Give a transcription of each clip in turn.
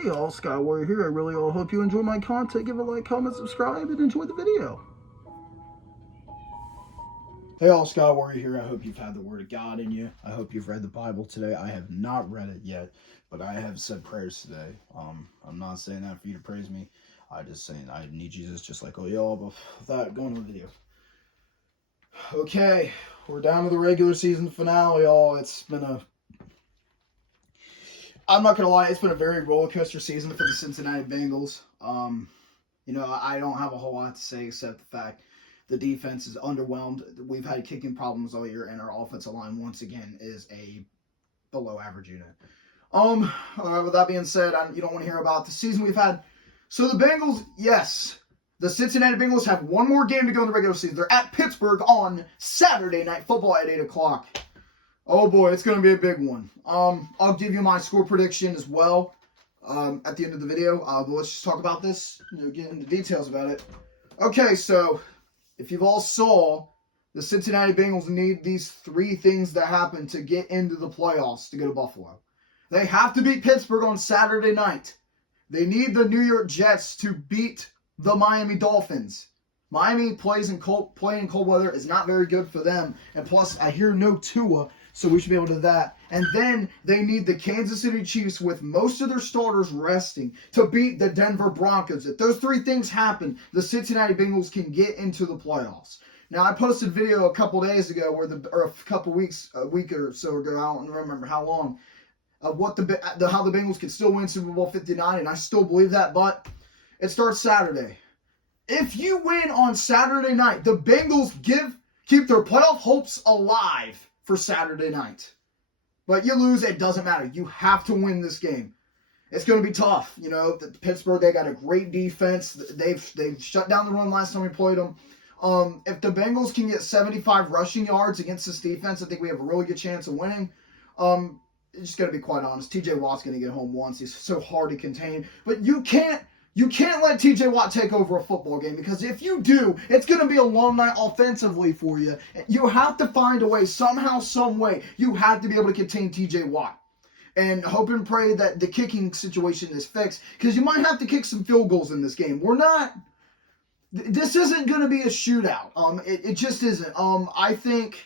Hey y'all, Sky Warrior here. I really all hope you enjoy my content. Give a like, comment, subscribe, and enjoy the video. Hey all, Sky Warrior here. I hope you've had the Word of God in you. I hope you've read the Bible today. I have not read it yet, but I have said prayers today. I'm not saying that for you to praise me. I'm just saying I need Jesus just like all y'all, but without going to the video. Okay, we're down to the regular season finale, y'all. I'm not going to lie, it's been a very roller coaster season for the Cincinnati Bengals. I don't have a whole lot to say except the fact the defense is underwhelmed. We've had kicking problems all year, and our offensive line, once again, is a below average unit. With that being said, you don't want to hear about the season we've had. So the Bengals, yes, the Cincinnati Bengals have one more game to go in the regular season. They're at Pittsburgh on Saturday Night Football at 8 o'clock. Oh boy, it's going to be a big one. I'll give you my score prediction as well at the end of the video. But let's just talk about this, get into details about it. Okay, so if you've all saw, the Cincinnati Bengals need these three things to happen to get into the playoffs to go to Buffalo. They have to beat Pittsburgh on Saturday night. They need the New York Jets to beat the Miami Dolphins. Miami playing in cold weather is not very good for them. And plus, I hear no Tua, so we should be able to do that. And then they need the Kansas City Chiefs, with most of their starters resting, to beat the Denver Broncos. If those three things happen, the Cincinnati Bengals can get into the playoffs. Now, I posted a video a couple days ago, a week or so ago, I don't remember how long, of how the Bengals can still win Super Bowl 59, and I still believe that, but it starts Saturday. If you win on Saturday night, the Bengals keep their playoff hopes alive for Saturday night. But you lose, it doesn't matter. You have to win this game. It's going to be tough. Pittsburgh, they got a great defense. They've shut down the run last time we played them. If the Bengals can get 75 rushing yards against this defense, I think we have a really good chance of winning. Just going to be quite honest, TJ Watt's going to get home once. He's so hard to contain. But you can't let TJ Watt take over a football game, because if you do, it's going to be a long night offensively for you. You have to find a way, somehow, some way, you have to be able to contain TJ Watt. And hope and pray that the kicking situation is fixed, because you might have to kick some field goals in this game. This isn't going to be a shootout. It just isn't. I think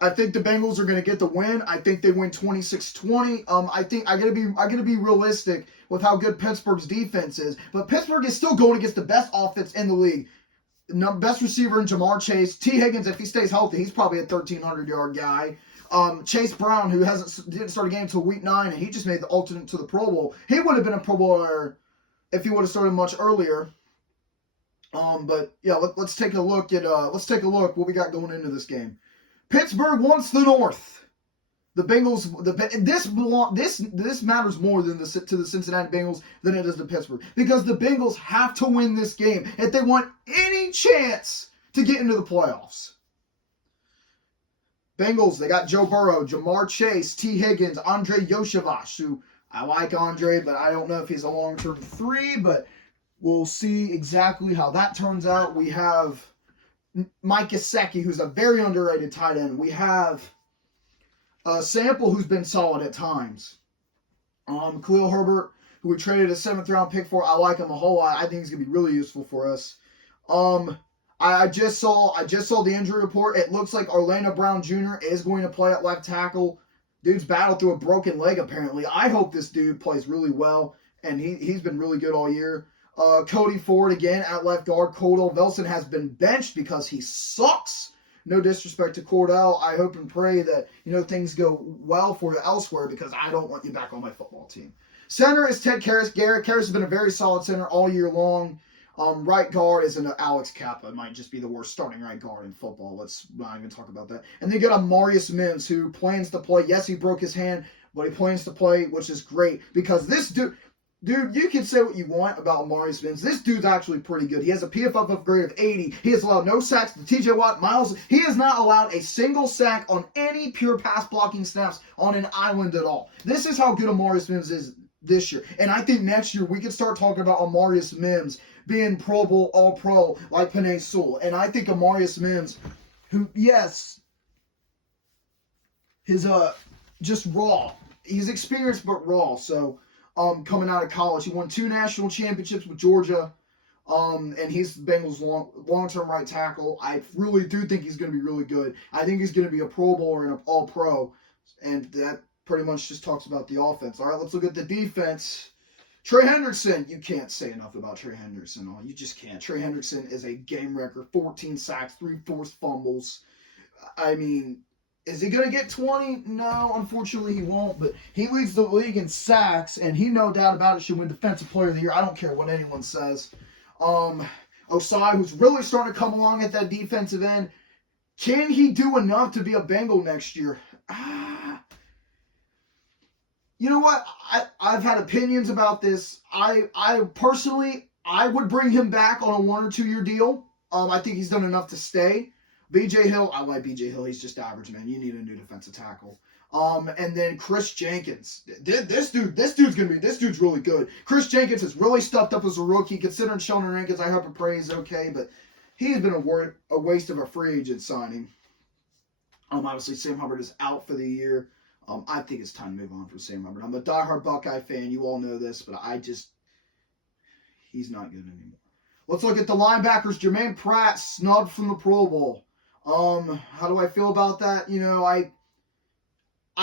the Bengals are going to get the win. I think they win 26-20. I think I gotta be realistic with how good Pittsburgh's defense is. But Pittsburgh is still going against the best offense in the league. Best receiver in Jamar Chase. T. Higgins, if he stays healthy, he's probably a 1,300-yard guy. Chase Brown, who didn't start a game until week 9, and he just made the alternate to the Pro Bowl. He would have been a Pro Bowler if he would have started much earlier. But yeah, let's take a look what we got going into this game. Pittsburgh wants the North. The Bengals. This matters more to the Cincinnati Bengals than it does to Pittsburgh, because the Bengals have to win this game if they want any chance to get into the playoffs. Bengals, they got Joe Burrow, Jamar Chase, T. Higgins, Andre Yoshevach, who I like Andre, but I don't know if he's a long-term 3, but we'll see exactly how that turns out. We have Mike Gesicki, who's a very underrated tight end. We have Sample, who's been solid at times. Khalil Herbert, who we traded a 7th-round pick for. I like him a whole lot. I think he's going to be really useful for us. I just saw the injury report. It looks like Orlando Brown Jr. is going to play at left tackle. Dude's battled through a broken leg, apparently. I hope this dude plays really well, and he's been really good all year. Cody Ford again at left guard. Cordell Velson has been benched because he sucks. No disrespect to Cordell. I hope and pray that things go well for you elsewhere, because I don't want you back on my football team. Center is Ted Karras. Garrett Karras has been a very solid center all year long. Right guard is an Alex Kappa. It might just be the worst starting right guard in football. Let's not even talk about that. And then you got Amarius Mims, who plans to play. Yes, he broke his hand, but he plans to play, which is great, because this dude, you can say what you want about Amarius Mims. This dude's actually pretty good. He has a PFF grade of 80. He has allowed no sacks to TJ Watt, Miles. He has not allowed a single sack on any pure pass blocking snaps on an island at all. This is how good Amarius Mims is this year. And I think next year we can start talking about Amarius Mims being Pro Bowl, All-Pro like Penei Sewell. And I think Amarius Mims, who, yes, his just raw. He's experienced but raw. So coming out of college. He won 2 national championships with Georgia. And he's the Bengals' long-term right tackle. I really do think he's going to be really good. I think he's going to be a Pro Bowler and an All-Pro. And that pretty much just talks about the offense. All right, let's look at the defense. Trey Hendrickson. You can't say enough about Trey Hendrickson. You just can't. Trey Hendrickson is a game record. 14 sacks, 3 forced fumbles. I mean, is he going to get 20? No, unfortunately he won't. But he leads the league in sacks, and he, no doubt about it, should win Defensive Player of the Year. I don't care what anyone says. Osai, who's really starting to come along at that defensive end. Can he do enough to be a Bengal next year? You know what? I've had opinions about this. I personally, I would bring him back on a 1 or 2 year deal. I think he's done enough to stay. BJ Hill, I like BJ Hill. He's just average, man. You need a new defensive tackle. And then Chris Jenkins. This dude's really good. Chris Jenkins has really stepped up as a rookie, considering Sheldon Rankins. I hope and pray he's okay, but he has been a waste of a free agent signing. Obviously, Sam Hubbard is out for the year. I think it's time to move on from Sam Hubbard. I'm a diehard Buckeye fan. You all know this, but he's not good anymore. Let's look at the linebackers. Jermaine Pratt snubbed from the Pro Bowl. How do I feel about that? You know, I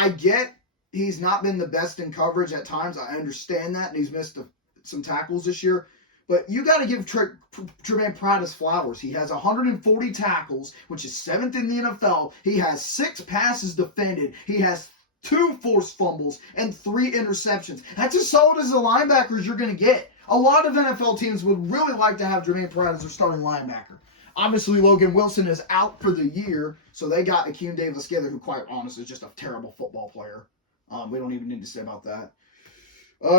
get he's not been the best in coverage at times. I understand that, and he's missed some tackles this year. But you got to give Jermaine Pratt his flowers. He has 140 tackles, which is 7th in the NFL. He has 6 passes defended. He has 2 forced fumbles and 3 interceptions. That's as solid as the linebackers you're going to get. A lot of NFL teams would really like to have Jermaine Pratt as their starting linebacker. Obviously, Logan Wilson is out for the year, so they got Akeem Davis-Gaither, who, quite honestly, is just a terrible football player. We don't even need to say about that.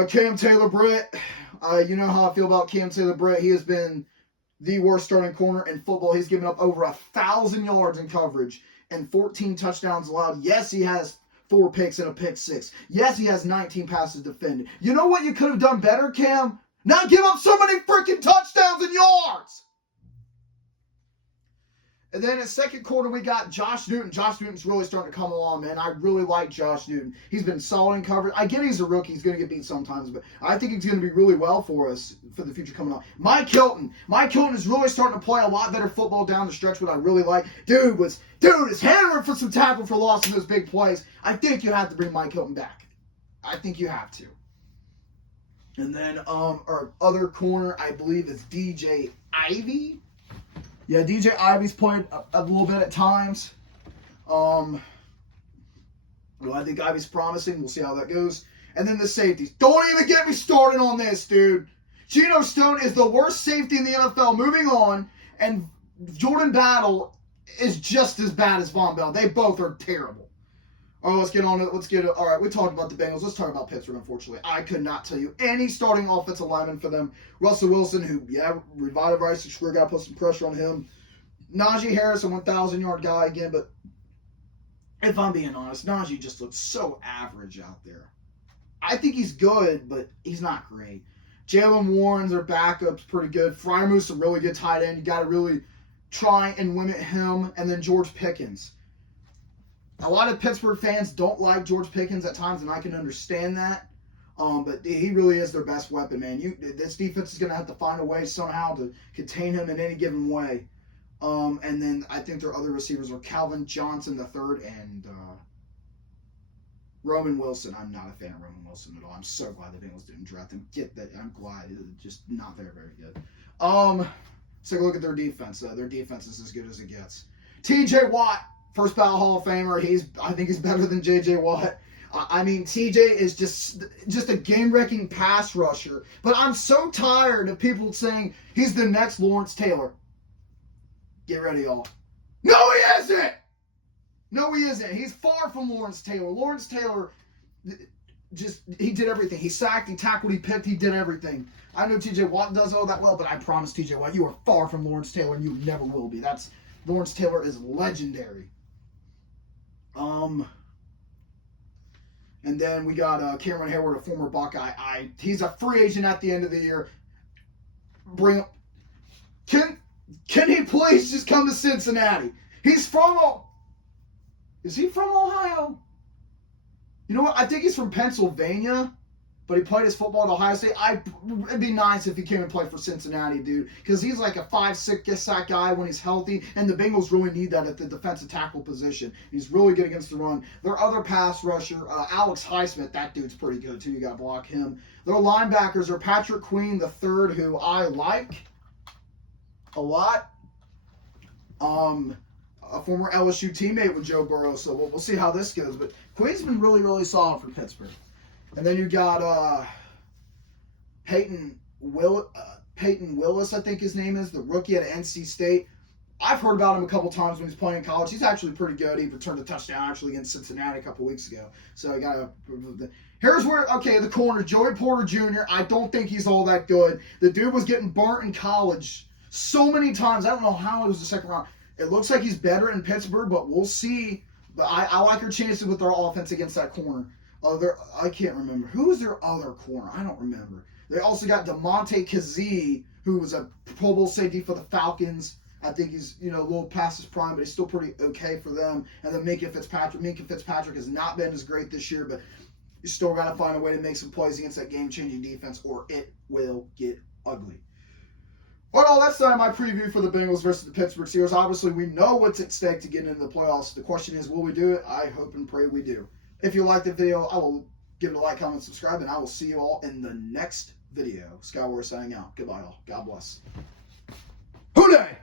Cam Taylor-Britt. You know how I feel about Cam Taylor-Britt. He has been the worst starting corner in football. He's given up over 1,000 yards in coverage and 14 touchdowns allowed. Yes, he has 4 picks and a pick 6. Yes, he has 19 passes defended. You know what you could have done better, Cam? Not give up so many freaking touchdowns and yards! And then in second quarter, we got Josh Newton. Josh Newton's really starting to come along, man. I really like Josh Newton. He's been solid in coverage. I get he's a rookie. He's going to get beat sometimes, but I think he's going to be really well for us for the future coming on. Mike Hilton. Mike Hilton is really starting to play a lot better football down the stretch, what I really like. Dude is hammering for some tackle for loss in those big plays. I think you have to bring Mike Hilton back. I think you have to. And then our other corner, I believe, is DJ Ivey. Yeah, DJ Ivey's played a little bit at times. Well, I think Ivey's promising. We'll see how that goes. And then the safeties. Don't even get me started on this, dude. Geno Stone is the worst safety in the NFL. Moving on. And Jordan Battle is just as bad as Von Bell. They both are terrible. All right, let's get on it. All right, we talked about the Bengals. Let's talk about Pittsburgh, unfortunately. I could not tell you any starting offensive lineman for them. Russell Wilson, who, revitalized, we're got to put some pressure on him. Najee Harris, a 1,000-yard guy again, but if I'm being honest, Najee just looks so average out there. I think he's good, but he's not great. Jalen Warren's their backup's pretty good. Freiermuth's a really good tight end. You got to really try and limit him. And then George Pickens. A lot of Pittsburgh fans don't like George Pickens at times, and I can understand that. But he really is their best weapon, man. This defense is going to have to find a way somehow to contain him in any given way. And then I think their other receivers are Calvin Johnson III and Roman Wilson. I'm not a fan of Roman Wilson at all. I'm so glad the Bengals didn't draft him. Get that? I'm glad. It's just not very, very good. Let's take a look at their defense. Their defense is as good as it gets. TJ Watt. First ballot Hall of Famer. I think he's better than J.J. Watt. I mean, TJ is just a game-wrecking pass rusher. But I'm so tired of people saying he's the next Lawrence Taylor. Get ready, y'all. No, he isn't! No, he isn't. He's far from Lawrence Taylor. Lawrence Taylor, he did everything. He sacked, he tackled, he picked, he did everything. I know T.J. Watt does all that well, but I promise T.J. Watt, you are far from Lawrence Taylor, and you never will be. Lawrence Taylor is legendary. And then we got Cameron Hayward, a former Buckeye. He's a free agent at the end of the year. Can he please just come to Cincinnati? Is he from Ohio? You know what? I think he's from Pennsylvania. but he played his football at Ohio State. It'd be nice if he came and played for Cincinnati, dude, because he's like a 5'6" sack guy when he's healthy, and the Bengals really need that at the defensive tackle position. He's really good against the run. Their other pass rusher, Alex Highsmith, that dude's pretty good too. You got to block him. Their linebackers are Patrick Queen III, who I like a lot. A former LSU teammate with Joe Burrow, so we'll see how this goes. But Queen's been really, really solid for Pittsburgh. And then you got Peyton Willis, I think his name is, the rookie at NC State. I've heard about him a couple times when he's playing in college. He's actually pretty good. He returned a touchdown actually against Cincinnati a couple weeks ago. So I got here's where, okay, the corner, Joey Porter Jr., I don't think he's all that good. The dude was getting burnt in college so many times. I don't know how it was the second round. It looks like he's better in Pittsburgh, but we'll see. But I like their chances with their offense against that corner. I can't remember. Who was their other corner? I don't remember. They also got DeMonte Kazee, who was a Pro Bowl safety for the Falcons. I think he's, a little past his prime, but he's still pretty okay for them. And then Minka Fitzpatrick has not been as great this year, but you still got to find a way to make some plays against that game-changing defense, or it will get ugly. Well, that's my preview for the Bengals versus the Pittsburgh Steelers. Obviously, we know what's at stake to get into the playoffs. The question is, will we do it? I hope and pray we do. If you like the video, I will give it a like, comment, subscribe, and I will see you all in the next video. Skyward signing out. Goodbye, all. God bless. Hooday!